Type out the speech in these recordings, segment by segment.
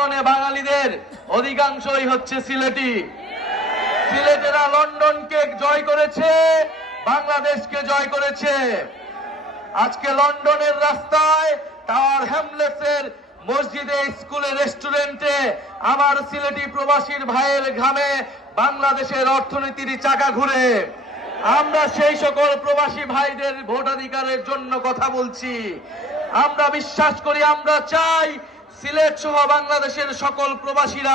লন্ডনে বাঙালিদের অধিকাংশই হচ্ছে সিলেটি। সিলেটেরা লন্ডনকে জয় করেছে, বাংলাদেশকে জয় করেছে। আজকে লন্ডনের রাস্তায়, টাওয়ার হ্যামলেটসের মসজিদে, স্কুলে, রেস্টুরেন্টে আমার সিলেটি প্রবাসীর ভাইয়ের ঘামে বাংলাদেশের অর্থনীতির চাকা ঘুরে। আমরা সেই সকল প্রবাসী ভাইদের ভোটাধিকারের জন্য কথা বলছি। আমরা বিশ্বাস করি, আমরা চাই সিলেট সহ বাংলাদেশের সকল প্রবাসীরা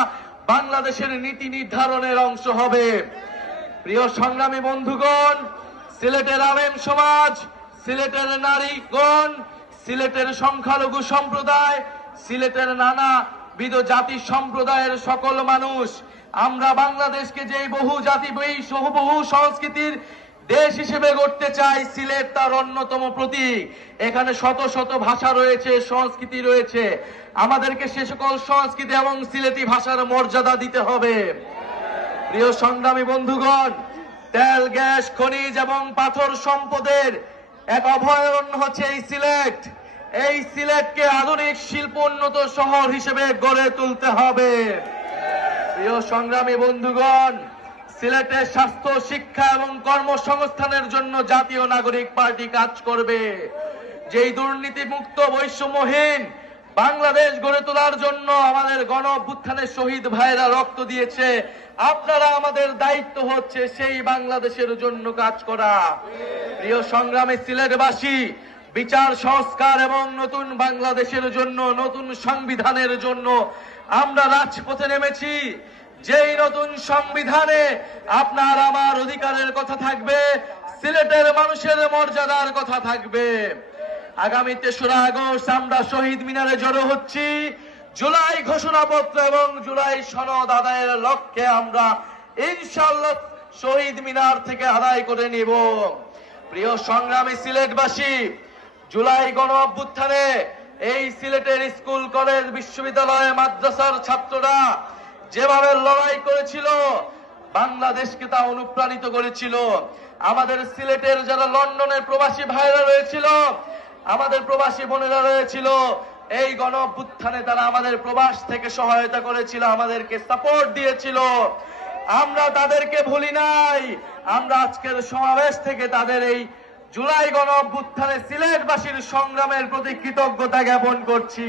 বাংলাদেশের নীতি নির্ধারণের অংশ হবে। প্রিয় সংগ্রামী বন্ধুগণ, সিলেটের আলেম সমাজ, সিলেটের নারীগণ, সিলেটের সংখ্যালঘু সম্প্রদায়, সিলেটের নানাবিধ জাতি সম্প্রদায়ের সকল মানুষ, আমরা বাংলাদেশকে যে বহু জাতি বহু সংস্কৃতির দেশ হিসেবে গড়তে চাই, সিলেট তার অন্যতম প্রতীক। এখানে শত শত ভাষা রয়েছে, সংস্কৃতি রয়েছে। আমাদেরকে সে সকল সংস্কৃতি এবং সিলেটি ভাষার মর্যাদা দিতে হবে। প্রিয় সংগ্রামী বন্ধুগণ, তেল, গ্যাস, খনিজ এবং পাথর সম্পদের এক অভয়ারণ্য হচ্ছে এই সিলেট। এই সিলেটকে আধুনিক শিল্পোন্নত শহর হিসেবে গড়ে তুলতে হবে। প্রিয় সংগ্রামী বন্ধুগণ, সিলেটের স্বাস্থ্য, শিক্ষা এবং কর্মসংস্থানের জন্য জাতীয় নাগরিক পার্টি কাজ করবে। যেই দুর্নীতিমুক্ত, বৈষম্যহীন বাংলাদেশ গড়ে তোলার জন্য আমাদের গণ অভ্যুত্থানের শহীদ ভাইরা রক্ত দিয়েছে, আপনারা আমাদের দায়িত্ব হচ্ছে সেই বাংলাদেশের জন্য কাজ করা। প্রিয় সংগ্রামী সিলেটবাসী, বিচার সংস্কার এবং নতুন বাংলাদেশের জন্য, নতুন সংবিধানের জন্য আমরা রাজপথে নেমেছি। যেই নতুন সংবিধানে আপনার আমার অধিকারের কথা থাকবে, সিলেটের মানুষের মর্যাদার কথা থাকবে। আগামী ৩রা আগস্ট আমরা শহীদ মিনারে জড়ো হচ্ছি। জুলাই ঘোষণাপত্র এবং জুলাই সনদ আদায়ের লক্ষ্যে আমরা ইনশাআল্লাহ শহীদ মিনার থেকে আদায় করে নিব। প্রিয় সংগ্রামী সিলেটবাসী, জুলাই গণ অভ্যুত্থানে এই সিলেটের স্কুল, কলেজ, বিশ্ববিদ্যালয়, মাদ্রাসার ছাত্ররা যেভাবে লড়াই করেছিল, বাংলাদেশকে তা অনুপ্রাণিত করেছিল। আমাদের সিলেটের যারা লন্ডনের প্রবাসী ভাইরা রয়েছিল, আমাদের প্রবাসী বোনেরা রয়েছিল, এই গণ অভ্যুত্থানে তারা আমাদের প্রবাস থেকে সহায়তা করেছিল, আমাদেরকে সাপোর্ট দিয়েছিল। আমরা তাদেরকে ভুলি নাই। আমরা আজকের সমাবেশ থেকে তাদের এই জুলাই গণ অভ্যুত্থানে সিলেটবাসীর সংগ্রামের প্রতি কৃতজ্ঞতা জ্ঞাপন করছি।